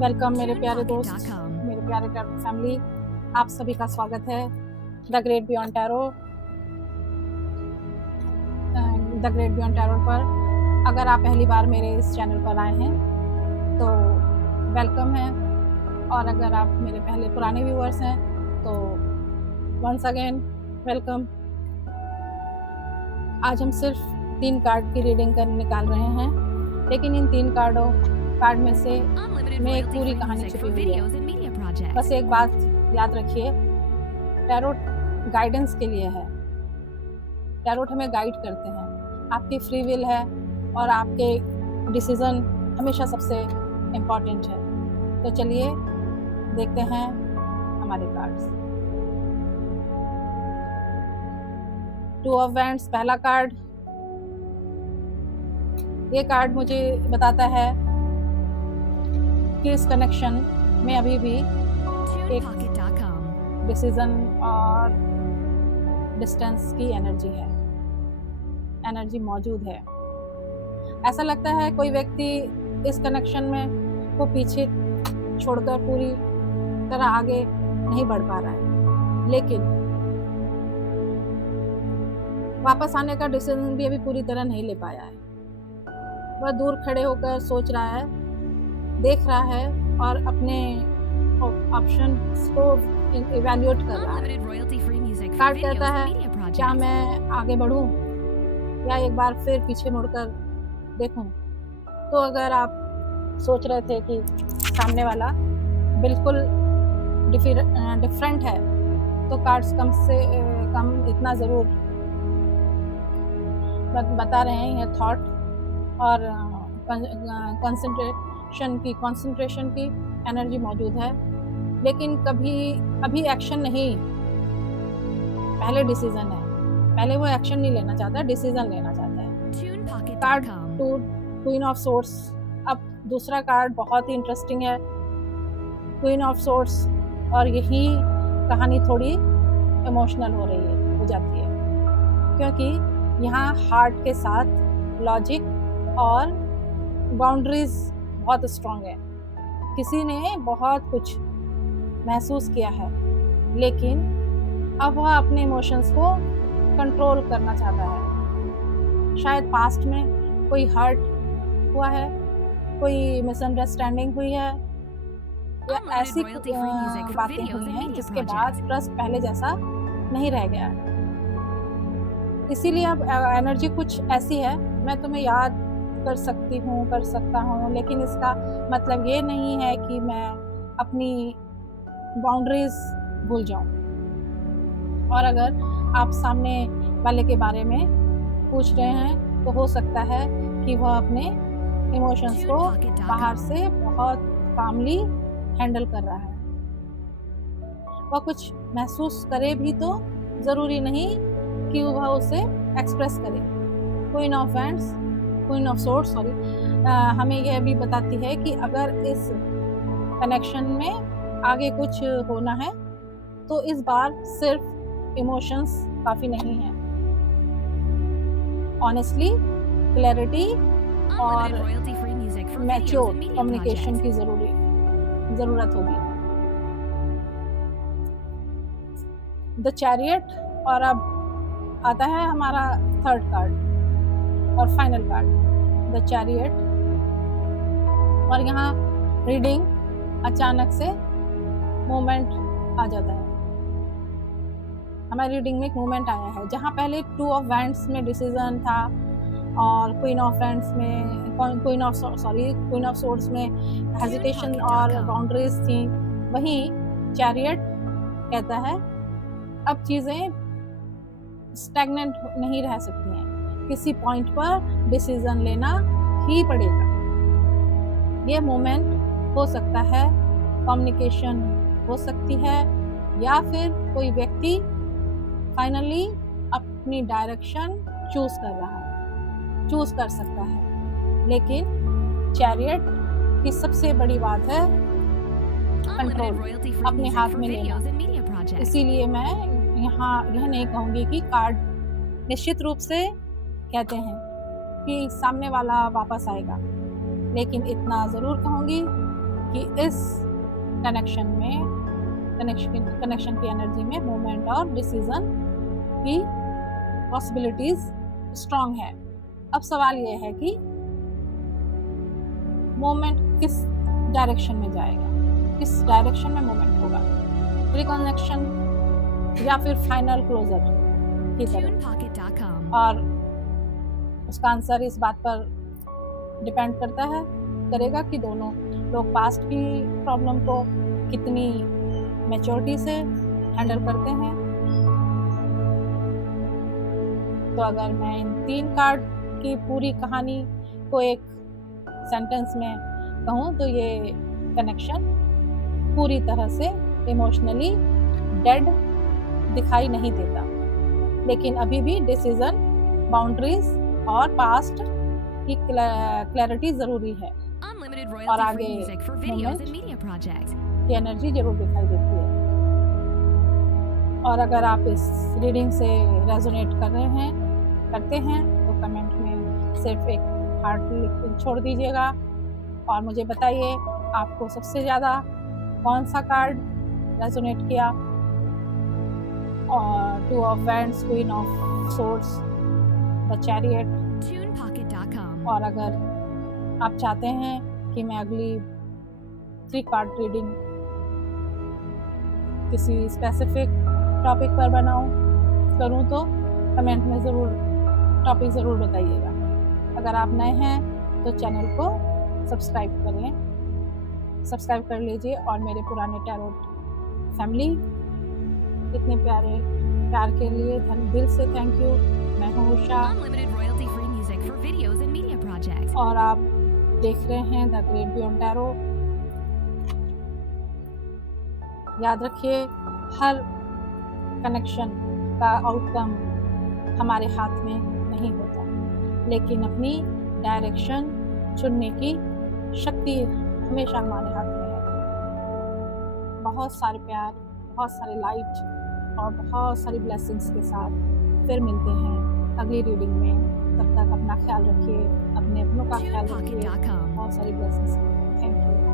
Welcome मेरे प्यारे दोस्त, मेरे प्यारे टैरो फैमिली। आप सभी का स्वागत है द ग्रेट बियॉन्ड टैरो पर। अगर आप पहली बार मेरे इस चैनल पर आए हैं तो वेलकम है, और अगर आप मेरे पहले पुराने व्यूअर्स हैं तो वंस अगेन वेलकम। आज हम सिर्फ 3 कार्ड की रीडिंग निकाल रहे हैं, लेकिन इन 3 कार्ड में से में एक पूरी कहानी छुपी हुई है। बस एक बात याद रखिए, टैरोट गाइडेंस के लिए है। टैरोट हमें गाइड करते हैं, आपकी फ्री विल है और आपके डिसीजन हमेशा सबसे इम्पॉर्टेंट है। तो चलिए देखते हैं हमारे कार्ड्स। 2 ऑफ वैंड्स पहला कार्ड। ये कार्ड मुझे बताता है कि इस कनेक्शन में अभी भी एक डिसीजन और डिस्टेंस की एनर्जी मौजूद है। ऐसा लगता है कोई व्यक्ति इस कनेक्शन में को पीछे छोड़कर पूरी तरह आगे नहीं बढ़ पा रहा है, लेकिन वापस आने का डिसीजन भी अभी पूरी तरह नहीं ले पाया है। वह दूर खड़े होकर सोच रहा है, देख रहा है और अपने ऑप्शंस को इवैल्यूएट कर रहा है। कार्ड कहता है, क्या मैं आगे बढ़ूं या एक बार फिर पीछे मुड़कर देखूं? तो अगर आप सोच रहे थे कि सामने वाला बिल्कुल डिफरेंट है, तो कार्ड्स कम से कम इतना ज़रूर बता रहे हैं, यह थॉट और कंसंट्रेशन की एनर्जी मौजूद है, लेकिन अभी एक्शन नहीं, पहले डिसीजन है। पहले वो एक्शन नहीं लेना चाहता, डिसीजन लेना चाहता है। Card queen of swords. अब दूसरा कार्ड बहुत ही इंटरेस्टिंग है, क्वीन ऑफ सोर्ड्स, और यही कहानी थोड़ी इमोशनल हो जाती है, क्योंकि यहाँ हार्ट के साथ लॉजिक और बाउंड्रीज बहुत स्ट्रॉन्ग है। किसी ने बहुत कुछ महसूस किया है, लेकिन अब वह अपने इमोशंस को कंट्रोल करना चाहता है। शायद पास्ट में कोई हर्ट हुआ है, कोई मिसअंडरस्टैंडिंग हुई है, या ऐसी बातें हुई हैं जिसके बाद ट्रस्ट पहले जैसा नहीं रह गया। इसीलिए अब एनर्जी कुछ ऐसी है, मैं तुम्हें याद कर सकता हूँ, लेकिन इसका मतलब ये नहीं है कि मैं अपनी बाउंड्रीज भूल जाऊँ। और अगर आप सामने वाले के बारे में पूछ रहे हैं, तो हो सकता है कि वह अपने इमोशंस को बाहर से बहुत कामली हैंडल कर रहा है। वह कुछ महसूस करे भी तो ज़रूरी नहीं कि वह उसे एक्सप्रेस करे। क्वीन ऑफ सोर्ड्स हमें यह भी बताती है कि अगर इस कनेक्शन में आगे कुछ होना है, तो इस बार सिर्फ इमोशंस काफ़ी नहीं है। ऑनेस्टली, क्लैरिटी और मैच्योर कम्युनिकेशन की ज़रूरत होगी। द चैरियट, और अब आता है हमारा थर्ड कार्ड और फाइनल कार्ड, द चैरियट। और यहाँ रीडिंग अचानक से मोमेंट आ जाता है। हमारी रीडिंग में एक मोमेंट आया है, जहाँ पहले 2 ऑफ वैंड्स में डिसीजन था और क्वीन ऑफ सोर्ड्स में हेजिटेशन और बाउंड्रीज थी। वहीं चैरियट कहता है, अब चीज़ें स्टैग्नेंट नहीं रह सकती हैं, किसी पॉइंट पर डिसीजन लेना ही पड़ेगा। ये मोमेंट हो सकता है कम्युनिकेशन हो सकती है, या फिर कोई व्यक्ति फाइनली अपनी डायरेक्शन चूज कर सकता है। लेकिन चैरियट की सबसे बड़ी बात है कंट्रोल, अपने हाथ में लेना। इसीलिए मैं यहाँ यह नहीं कहूँगी कि कार्ड निश्चित रूप से कहते हैं कि सामने वाला वापस आएगा, लेकिन इतना ज़रूर कहूँगी कि इस कनेक्शन की एनर्जी में मूवमेंट और डिसीजन की पॉसिबिलिटीज स्ट्रांग है। अब सवाल ये है कि मूवमेंट किस डायरेक्शन में जाएगा, किस डायरेक्शन में मूवमेंट होगा, रिकनेक्शन या फिर फाइनल क्लोजर की तरफ। और उसका आंसर इस बात पर डिपेंड करेगा कि दोनों लोग पास्ट की प्रॉब्लम को कितनी मैच्योरिटी से हैंडल करते हैं। तो अगर मैं इन 3 कार्ड की पूरी कहानी को एक सेंटेंस में कहूँ तो ये कनेक्शन पूरी तरह से इमोशनली डेड दिखाई नहीं देता, लेकिन अभी भी डिसीजन, बाउंड्रीज और पास्ट की क्लैरिटी ज़रूरी है और आगे मोमेंट की एनर्जी जरूर दिखाई देती है। और अगर आप इस रीडिंग से रेजोनेट करते हैं तो कमेंट में सिर्फ एक हार्ट छोड़ दीजिएगा और मुझे बताइए आपको सबसे ज़्यादा कौन सा कार्ड रेजोनेट किया। और 2 of wands, queen of swords, the chariot. और अगर आप चाहते हैं कि मैं अगली 3 कार्ड रीडिंग किसी स्पेसिफिक टॉपिक पर करूं तो कमेंट में टॉपिक ज़रूर बताइएगा। अगर आप नए हैं तो चैनल को सब्सक्राइब कर लीजिए और मेरे पुराने टैरोट फैमिली इतने प्यार के लिए दिल से थैंक यू। मैं हूँ उषा और आप देख रहे हैं द ग्रेट बियॉन्ड टैरो। याद रखिए हर कनेक्शन का आउटकम हमारे हाथ में नहीं होता, लेकिन अपनी डायरेक्शन चुनने की शक्ति हमेशा हमारे हाथ में है। बहुत सारे प्यार, बहुत सारे लाइट और बहुत सारी ब्लेसिंग्स के साथ फिर मिलते हैं अगली रीडिंग में। तब तक अपना ख्याल रखिए, अपनों का ख्याल रखिए। बहुत सारी ब्लेसिंग्स। Thank you.